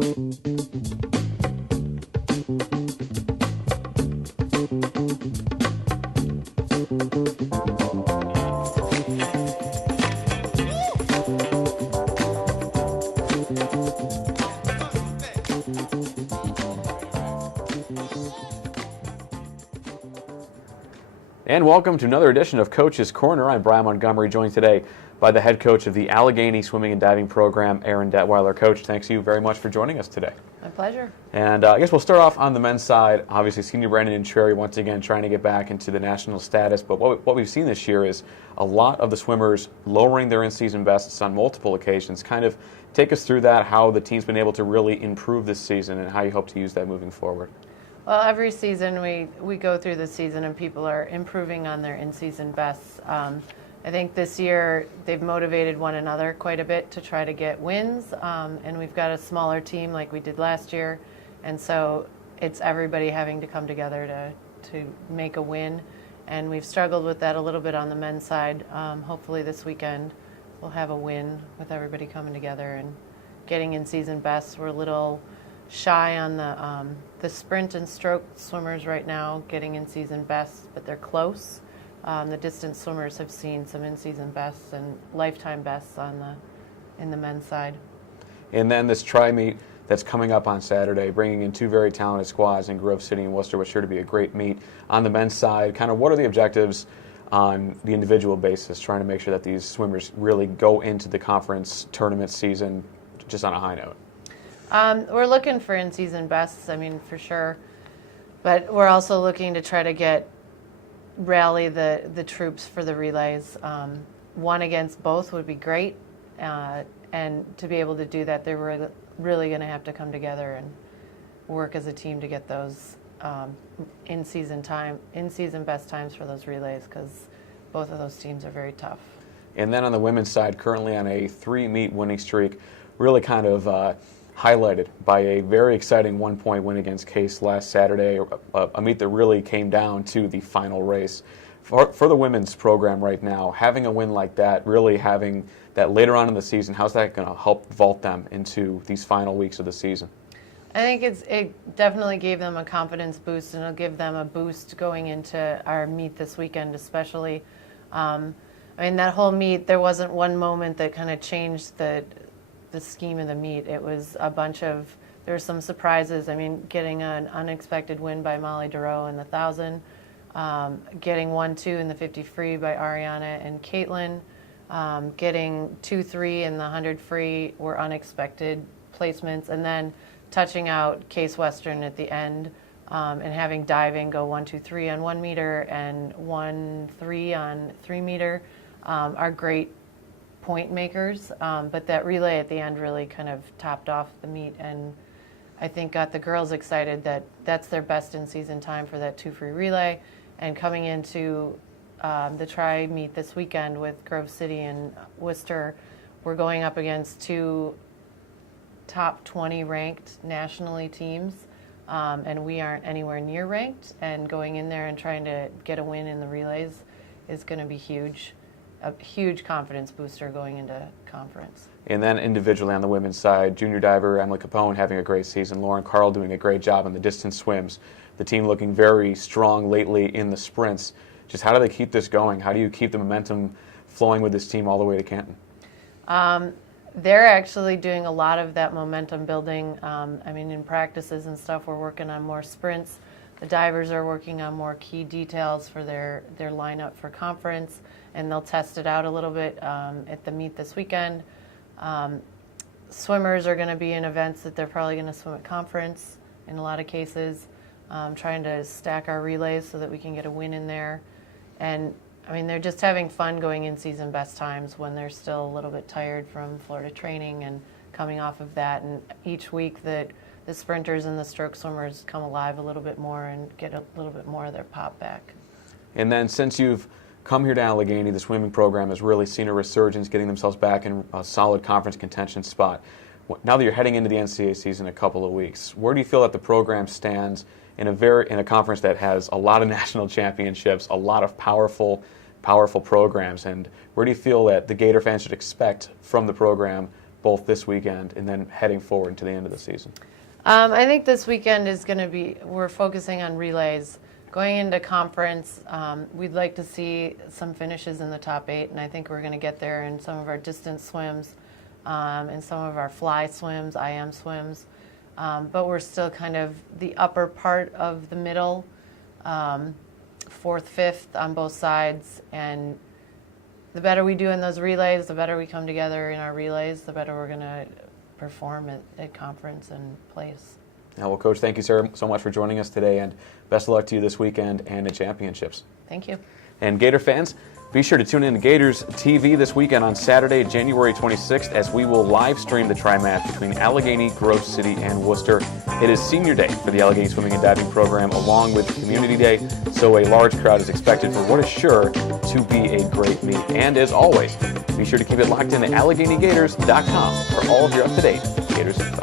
And welcome to another edition of Coach's Corner. I'm Bryan Montgomery, joined today by the head coach of the Allegheny Swimming and Diving Program, Erin Detwiler. Coach, thanks you very much for joining us today. My pleasure. And I guess we'll start off on the men's side. Obviously, Senior Brandon and Cherry once again trying to get back into the national status. But what we've seen this year is a lot of the swimmers lowering their in-season bests on multiple occasions. Kind of take us through that, how the team's been able to really improve this season and how you hope to use that moving forward. Well, every season we go through the season and people are improving on their in-season bests. I think this year they've motivated one another quite a bit to try to get wins, and we've got a smaller team like we did last year, and so it's everybody having to come together to make a win, and we've struggled with that a little bit on the men's side. Hopefully this weekend we'll have a win with everybody coming together and getting in-season bests. We're a little shy on the sprint and stroke swimmers right now getting in-season bests, but they're close. The distance swimmers have seen some in-season bests and lifetime bests in the men's side. And then this Trimeet that's coming up on Saturday, bringing in two very talented squads in Grove City and Wooster, was sure to be a great meet. On the men's side, kind of what are the objectives on the individual basis, trying to make sure that these swimmers really go into the conference tournament season just on a high note? We're looking for in-season bests, I mean, for sure. But we're also looking to try to rally the troops for the relays. One against both would be great. And to be able to do that, they're really going to have to come together and work as a team to get those in-season best times for those relays, because both of those teams are very tough. And then on the women's side, currently on a 3-meet winning streak, really kind of highlighted by a very exciting one-point win against Case last Saturday, a meet that really came down to the final race. For the women's program right now, having a win like that, really having that later on in the season, how's that going to help vault them into these final weeks of the season? I think it definitely gave them a confidence boost, and it'll give them a boost going into our meet this weekend especially. I mean, that whole meet, there wasn't one moment that kind of changed the scheme of the meet. It was there were some surprises. I mean, getting an unexpected win by Molly Duro in the 1,000, getting 1-2 in the 50 free by Ariana and Caitlin, getting 2-3 in the 100 free were unexpected placements, and then touching out Case Western at the end, and having diving go 1-2-3 on 1 meter and 1-3 on 3 meter are great point makers, but that relay at the end really kind of topped off the meet, and I think got the girls excited that that's their best in-season time for that 2 free relay. And coming into the Trimeet this weekend with Grove City and Wooster, we're going up against 2 top 20 ranked nationally teams, and we aren't anywhere near ranked, and going in there and trying to get a win in the relays is going to be huge. A huge confidence booster going into conference. And then individually on the women's side, junior diver Emily Capone having a great season, Lauren Carl doing a great job on the distance swims, the team looking very strong lately in the sprints. Just how do they keep this going? How do you keep the momentum flowing with this team all the way to Canton? They're actually doing a lot of that momentum building. I mean, in practices and stuff, we're working on more sprints. The divers are working on more key details for their lineup for conference, and they'll test it out a little bit at the meet this weekend. Swimmers are going to be in events that they're probably going to swim at conference in a lot of cases, trying to stack our relays so that we can get a win in there. And, I mean, they're just having fun going in season best times when they're still a little bit tired from Florida training and coming off of that. And each week that the sprinters and the stroke swimmers come alive a little bit more and get a little bit more of their pop back. And then since you've come here to Allegheny, the swimming program has really seen a resurgence, getting themselves back in a solid conference contention spot. Now that you're heading into the NCAA season in a couple of weeks, where do you feel that the program stands in a conference that has a lot of national championships, a lot of powerful programs, and where do you feel that the Gator fans should expect from the program both this weekend and then heading forward to the end of the season? I think this weekend is going to be, we're focusing on relays. Going into conference, we'd like to see some finishes in the top 8, and I think we're going to get there in some of our distance swims and some of our fly swims, IM swims. But we're still kind of the upper part of the middle, 4th, 5th on both sides. And the better we do in those relays, the better we come together in our relays, the better we're going to perform at conference and place. Well, Coach, thank you so much for joining us today, and best of luck to you this weekend and at championships. Thank you. And Gator fans, be sure to tune in to Gators TV this weekend on Saturday, January 26th, as we will live stream the Trimeet between Allegheny, Grove City, and Wooster. It is senior day for the Allegheny Swimming and Diving program, along with Community Day, so a large crowd is expected for what is sure to be a great meet. And as always, be sure to keep it locked in at AlleghenyGators.com for all of your up-to-date Gators info.